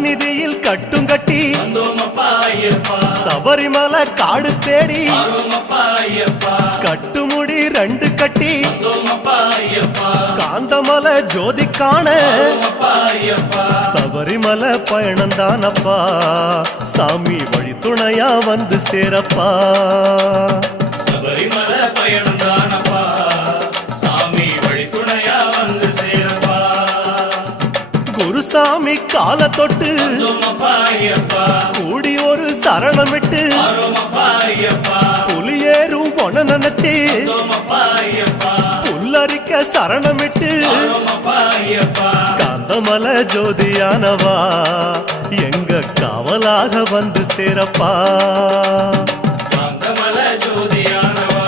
சந்நிதியில் கட்டும் கட்டி சபரிமலை காடு தேடி கட்டுமுடி 2 கட்டி காந்தமலை ஜோதி காண சபரிமலை பயணந்தானப்பா சாமி வழி துணையா வந்து சேரப்பா சபரிமலை பயணந்தானப்பா சாமி வழி துணையா வந்து சேரப்பா குருசாமி கால தொட்டு கூடி ஒரு சரணமிட்டு புலியேறும் பொன நினைச்சு புல்லரிக்க சரணமிட்டு காந்தமலை ஜோதியானவா எங்க காவலாக வந்து சேரப்பா காந்தமலை ஜோதியானவா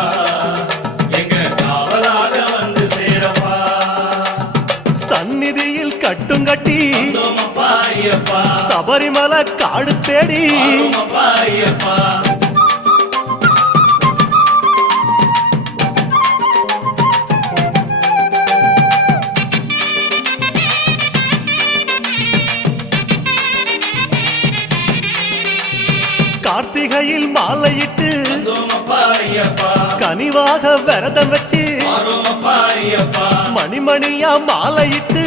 எங்க காவலாக வந்து சேரப்பா சந்நிதியில் கட்டும் கட்டி சபரிமலை காடு தேடி கார்த்திகையில் மாலையிட்டு கனிவாக விரதம் வச்சு மணிமணியா மாலையிட்டு